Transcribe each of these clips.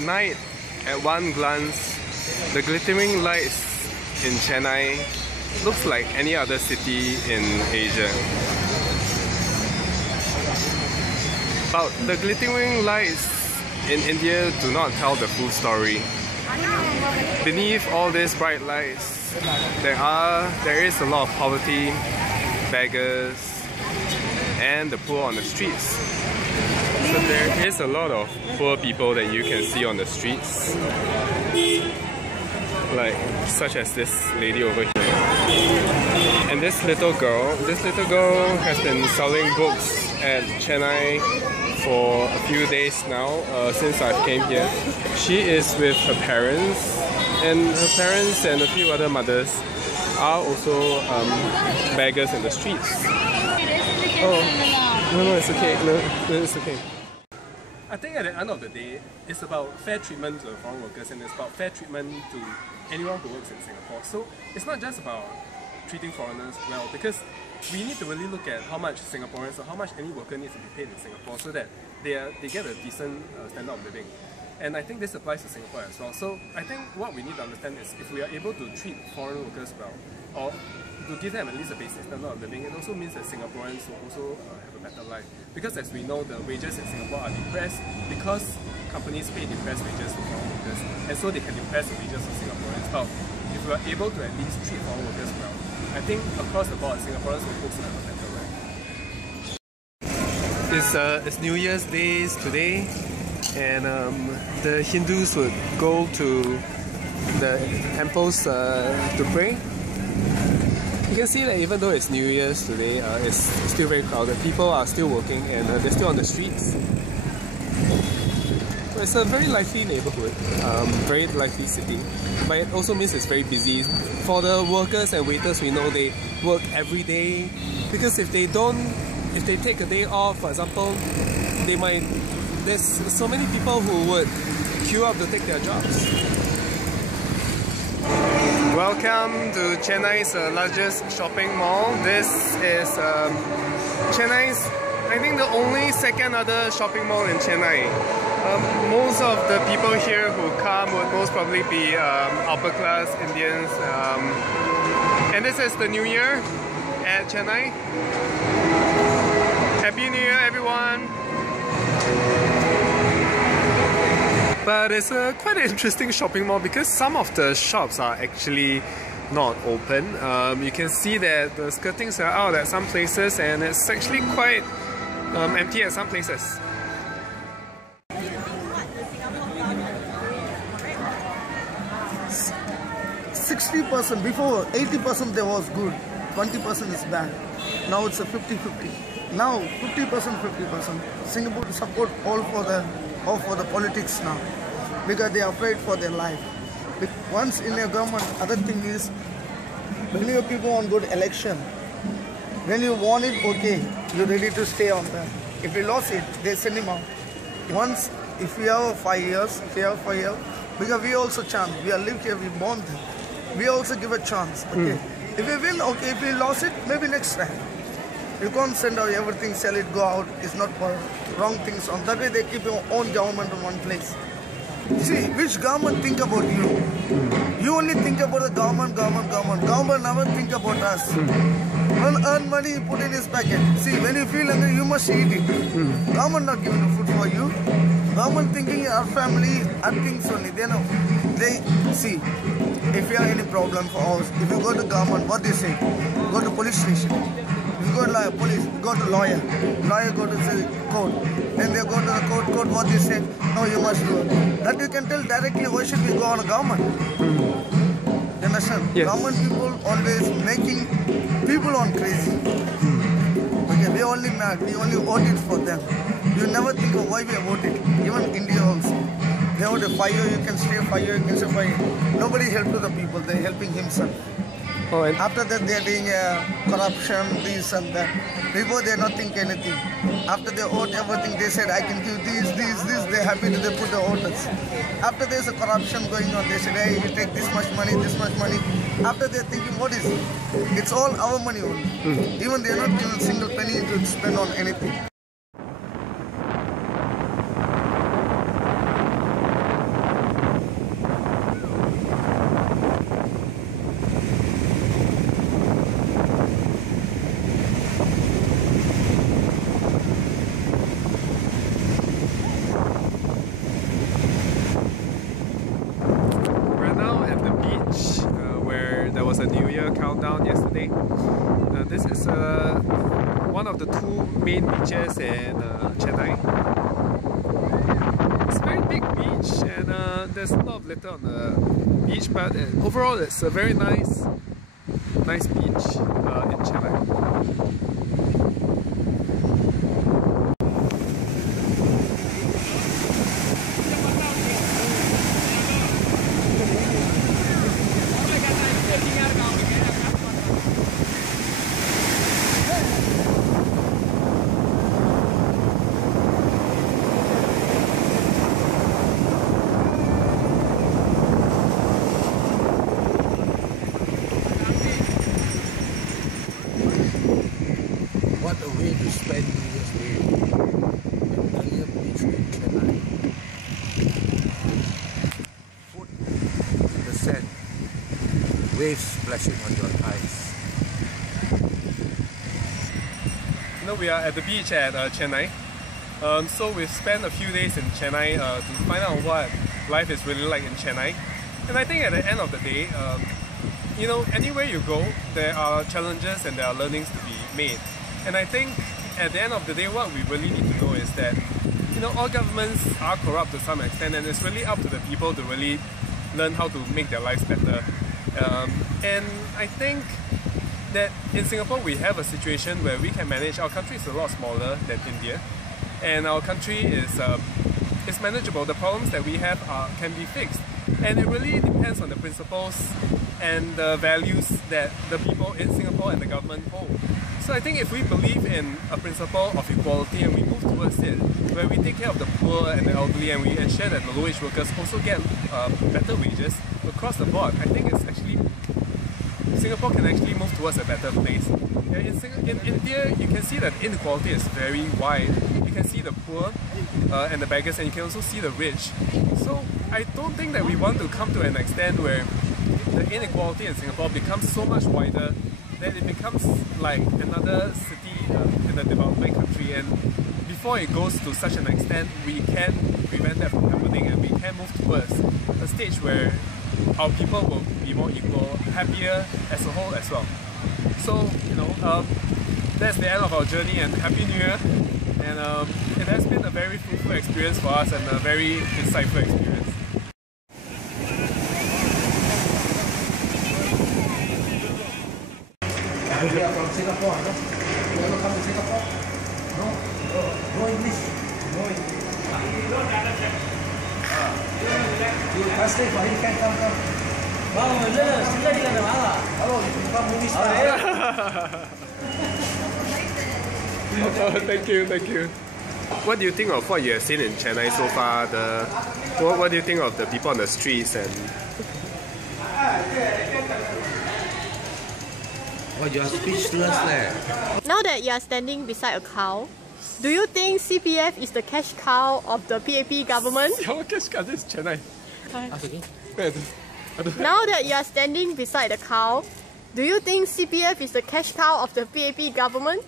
night, at one glance, the glittering lights in Chennai looks like any other city in Asia. But the glittering lights in India do not tell the full story. Beneath all these bright lights, there is a lot of poverty, beggars, and the poor on the streets. So there is a lot of poor people that you can see on the streets, like such as this lady over here. And this little girl has been selling books at Chennai for a few days now, since I came here. She is with her parents, and her parents and a few other mothers are also beggars in the streets. Oh, no, it's okay. No, it's okay. I think at the end of the day, it's about fair treatment to foreign workers, and it's about fair treatment to anyone who works in Singapore. So it's not just about treating foreigners well, because we need to really look at how much Singaporeans or how much any worker needs to be paid in Singapore so that they get a decent standard of living. And I think this applies to Singapore as well. So I think what we need to understand is if we are able to treat foreign workers well, or to give them at least a basic standard of living, it also means that Singaporeans will also have a better life. Because as we know, the wages in Singapore are depressed because companies pay depressed wages to foreign workers, and so they can depress the wages of Singaporeans. But if we are able to at least treat foreign workers well, I think across the board, Singaporeans will also have a better life. It's New Year's Day today, and the Hindus would go to the temples to pray. You can see that even though it's New Year's today, it's still very crowded. People are still working, and they're still on the streets. So it's a very lively neighborhood, very lively city, but it also means it's very busy. For the workers and waiters, we know they work every day, because if they take a day off, for example, there's so many people who would queue up to take their jobs. Welcome to Chennai's largest shopping mall. This is Chennai's, I think, the only second other shopping mall in Chennai. Most of the people here who come would most probably be upper class Indians. And this is the New Year at Chennai. Happy New Year, everyone! But it's quite an interesting shopping mall because some of the shops are actually not open. You can see that the skirtings are out at some places, and it's actually quite empty at some places. 60%, before 80% there was good, 20% is bad. Now it's a 50-50. Now 50%, 50%. Singapore support all for the politics now, because they are afraid for their life. Once in a government, other thing is, when your people want good election, when you want it, okay, you're ready to stay on that. If you lost it, they send him out. Once, if we have 5 years, because we also chance, we are lived here, we born there, we also give a chance, okay. If we win, okay, if we lost it, maybe next time. You can't send out everything, sell it, go out. It's not for wrong things. On that way, they keep your own government in one place. See, which government think about you? You only think about the government. Government never think about us. When earn money, put in his packet. See, when you feel hungry, you must eat it. Government not giving the food for you. Government thinking our family, our things only. They know. They see, if you have any problem for us, if you go to government, what they say? Go to police station. If you go to police, go to lawyer. Lawyer go to the court. Then they go to the court, what they say? No, you must do it. That you can tell directly, why should we go on a government? You understand? Yes. Government people always making people on crazy. Okay, we only mad, we only voted for them. You never think of why we have voted. Even India also. They want to fire, you can stay 5 years, you can stay 5 years. Nobody help to the people, they're helping himself. Oh, and after that they are doing corruption, this and that. Before they not think anything. After they vote everything, they said I can give this, they're happy that they put the orders. After there's a corruption going on, they said, hey, you take this much money. After they're thinking, what is it? It's all our money only. Even they're not giving a single penny to spend on anything. main beaches in Chennai. It's a very big beach and there's a lot of litter on the beach, but overall it's a very nice beach in Chennai. What a way to spend New Year's Day. Earlier beach in Chennai. Foot in the sand. Waves splashing on your eyes. You know, we are at the beach at Chennai. So we've spent a few days in Chennai to find out what life is really like in Chennai. And I think at the end of the day, you know, anywhere you go, there are challenges and there are learnings to be made. And I think at the end of the day, what we really need to know is that, you know, all governments are corrupt to some extent, and it's really up to the people to really learn how to make their lives better. And I think that in Singapore we have a situation where we can manage. Our country is a lot smaller than India, and our country is manageable. The problems that we have can be fixed, and it really depends on the principles and the values that the people in Singapore and the government hold. So I think if we believe in a principle of equality and we move towards it, where we take care of the poor and the elderly and we ensure that the low-wage workers also get better wages across the board, I think it's actually Singapore can actually move towards a better place. In India, you can see that inequality is very wide. You can see the poor and the beggars, and you can also see the rich. So I don't think that we want to come to an extent where the inequality in Singapore becomes so much wider that it becomes like another city in a developing country, and before it goes to such an extent, we can prevent that from happening and we can move towards a stage where our people will be more equal, happier as a whole as well. So, you know, that's the end of our journey, and Happy New Year! And it has been a very fruitful experience for us and a very insightful experience. We are from Singapore, no? You ever come to Singapore? No? No English? No English. You translate for him, come. Hello, you can come movie star. Thank you. What do you think of what you have seen in Chennai so far? What do you think of the people on the streets and? Oh, you are speechless there. Now that you are standing beside a cow, do you think CPF is the cash cow of the PAP government? Your cash cow is Chennai. Now that you are standing beside the cow, do you think CPF is the cash cow of the PAP government?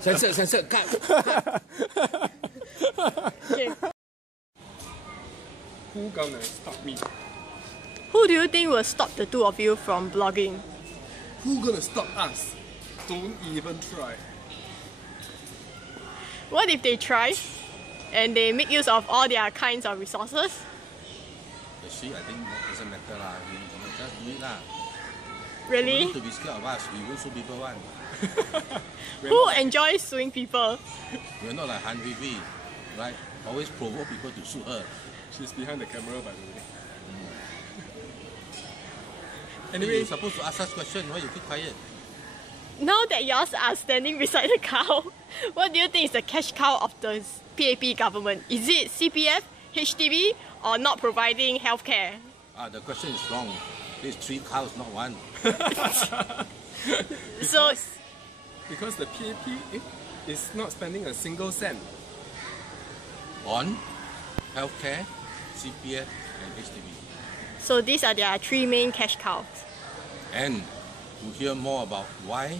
Censor, cut. Okay. Who gonna stop me? Who do you think will stop the two of you from blogging? Who gonna stop us? Don't even try. What if they try and they make use of all their kinds of resources? Actually, I think it doesn't matter lah. We just do it lah. Really? You don't need to be scared of us. We will sue people one. Who enjoys suing people? We're not like Han Vivi, right? Always provoke people to sue her. She's behind the camera, by the way. Anyway, you're supposed to ask us questions. Why you keep quiet? Now that yours are standing beside the cow, what do you think is the cash cow of the PAP government? Is it CPF, HDB, or not providing healthcare? The question is wrong. There's 3 cows, not 1. Because the PAP is not spending a single cent On healthcare, CPF, and HDB. So these are their 3 main cash cows. And to hear more about why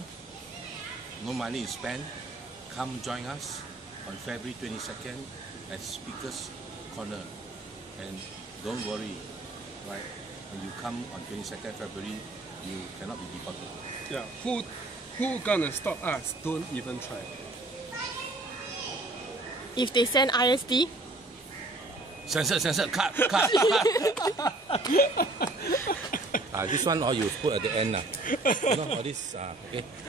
no money is spent, come join us on February 22nd at Speaker's Corner. And don't worry, right? When you come on 22nd February, you cannot be deported. Yeah. Who gonna stop us? Don't even try. If they send ISD, Censor, cut. This one all you put at the end. All this, okay.